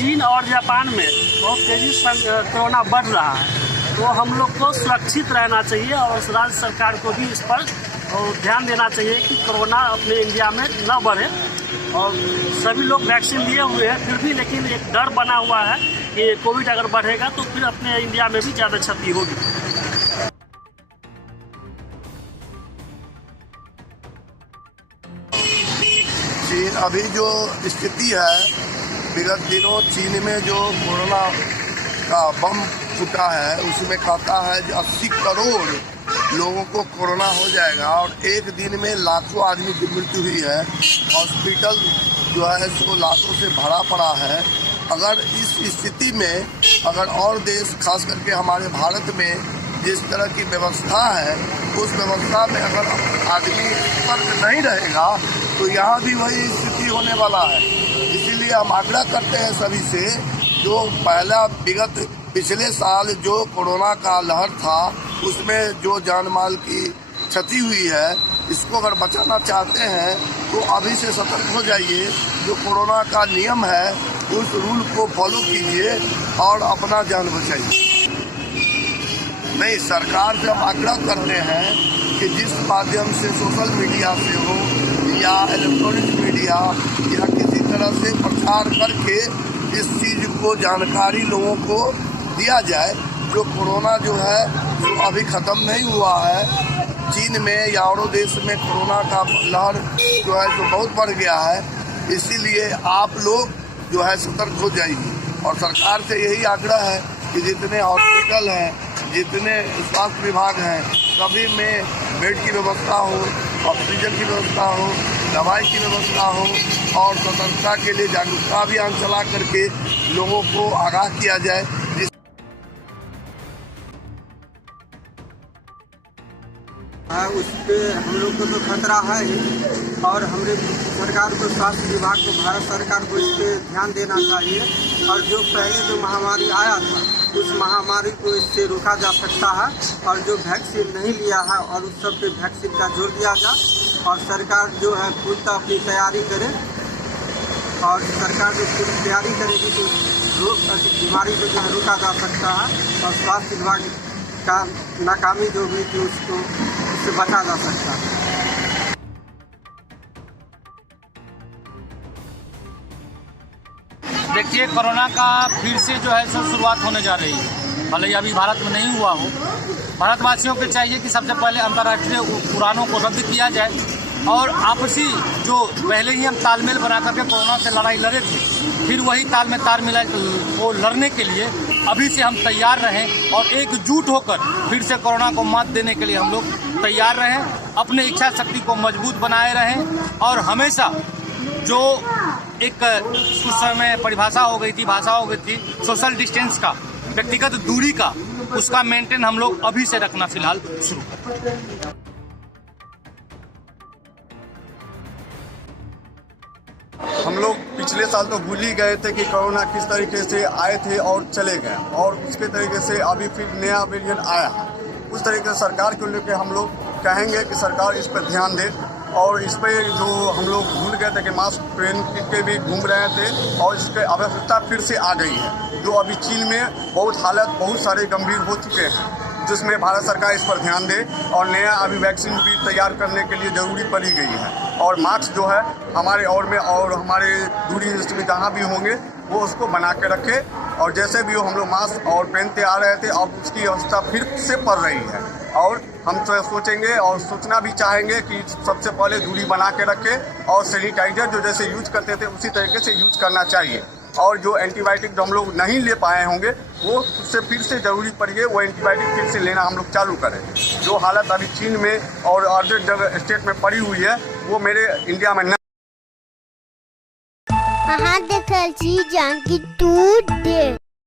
चीन और जापान में बहुत तेज़ी से कोरोना बढ़ रहा है, तो हम लोग को सुरक्षित रहना चाहिए और राज्य सरकार को भी इस पर ध्यान देना चाहिए कि कोरोना अपने इंडिया में न बढ़े। और सभी लोग वैक्सीन लिए हुए हैं फिर भी, लेकिन एक डर बना हुआ है कि कोविड अगर बढ़ेगा तो फिर अपने इंडिया में भी ज़्यादा क्षति होगी। चीन अभी जो स्थिति है, विगत दिनों चीन में जो कोरोना का बम फूटा है उसमें कहता है कि 80 करोड़ लोगों को कोरोना हो जाएगा और एक दिन में लाखों आदमी की मृत्यु हुई है। हॉस्पिटल जो है सो लाखों से भरा पड़ा है। अगर इस स्थिति में अगर और देश खास करके हमारे भारत में जिस तरह की व्यवस्था है उस व्यवस्था में अगर आदमी सतर्क नहीं रहेगा तो यहाँ भी वही स्थिति होने वाला है। इसीलिए हम आग्रह करते हैं सभी से, जो पहला विगत पिछले साल जो कोरोना का लहर था उसमें जो जान माल की क्षति हुई है, इसको अगर बचाना चाहते हैं तो अभी से सतर्क हो जाइए। जो कोरोना का नियम है उस रूल को फॉलो कीजिए और अपना जान बचाइए। नहीं, सरकार से हम आग्रह करते हैं कि जिस माध्यम से सोशल मीडिया से हो या इलेक्ट्रॉनिक मीडिया या किसी तरह से प्रचार करके इस चीज़ को जानकारी लोगों को दिया जाए। जो कोरोना जो है जो अभी ख़त्म नहीं हुआ है, चीन में या और देश में कोरोना का लहर जो है जो बहुत बढ़ गया है, इसीलिए आप लोग जो है सतर्क हो जाइए। और सरकार से यही आग्रह है कि जितने हॉस्पिटल हैं, जितने स्वास्थ्य विभाग हैं, सभी में बेड की व्यवस्था हो, ऑक्सीजन की व्यवस्था हो, दवाई की व्यवस्था हो और सतर्कता के लिए जागरूकता अभियान चला करके लोगों को आगाह किया जाए। उस पर हम लोग को तो खतरा है ही, और हमारे सरकार को, स्वास्थ्य विभाग को, भारत सरकार को इस पर ध्यान देना चाहिए। और जो पहले जो महामारी आया था उस महामारी को इससे रोका जा सकता है। और जो वैक्सीन नहीं लिया है और उस सब पे वैक्सीन का जोर दिया जाए और सरकार जो है पूरी अपनी तैयारी करे। और सरकार जो पूरी तैयारी करेगी तो बीमारी को जो है रोका जा सकता है और स्वास्थ्य विभाग का नाकामी जो हुई थी उसको से बचा जा सकता है। देखिए, कोरोना का फिर से जो है सो शुरुआत होने जा रही है। भले ही अभी भारत में नहीं हुआ हो। भारतवासियों को चाहिए कि सबसे पहले अंतर्राष्ट्रीय उड़ानों को रद्द किया जाए और आपसी जो पहले ही हम तालमेल बना करके कोरोना से लड़ाई लड़े थे, फिर वही ताल में ताल मिला वो लड़ने के लिए अभी से हम तैयार रहें और एकजुट होकर फिर से कोरोना को मात देने के लिए हम लोग तैयार रहें। अपने इच्छा शक्ति को मजबूत बनाए रहें और हमेशा जो एक उस समय परिभाषा हो गई थी, भाषा हो गई थी सोशल डिस्टेंस का, व्यक्तिगत दूरी का, उसका मेंटेन हम लोग अभी से रखना फिलहाल शुरू करें। हम लोग पिछले साल तो भूल ही गए थे कि कोरोना किस तरीके से आए थे और चले गए, और उसके तरीके से अभी फिर नया वेरिएंट आया। उस तरीके से सरकार को लेकर हम लोग कहेंगे कि सरकार इस पर ध्यान दे। और इस पर जो हम लोग भूल गए थे कि मास्क पहन के भी घूम रहे थे और इसकी आवश्यकता फिर से आ गई है। जो अभी चीन में बहुत सारे गंभीर हो चुके हैं, जिसमें भारत सरकार इस पर ध्यान दे और नया अभी वैक्सीन भी तैयार करने के लिए ज़रूरी पड़ी गई है। और मास्क जो है हमारे और हमारे दूरी में जहाँ भी होंगे वो उसको बना के रखे। और जैसे भी हो हम लोग मास्क और पहनते आ रहे थे, अब उसकी अवस्था फिर से पड़ रही है। और हम तो सोचेंगे और सोचना भी चाहेंगे कि सबसे पहले दूरी बना के रखें और सैनिटाइजर जो जैसे यूज करते थे उसी तरीके से यूज करना चाहिए। और जो एंटीबायोटिक जो हम लोग नहीं ले पाए होंगे वो उससे फिर से ज़रूरी पड़िए वो एंटीबायोटिक फिर से लेना हम लोग चालू करें। जो हालत अभी चीन में और अदर जगह स्टेट में पड़ी हुई है वो मेरे इंडिया में देखल छी जानकी तू दे।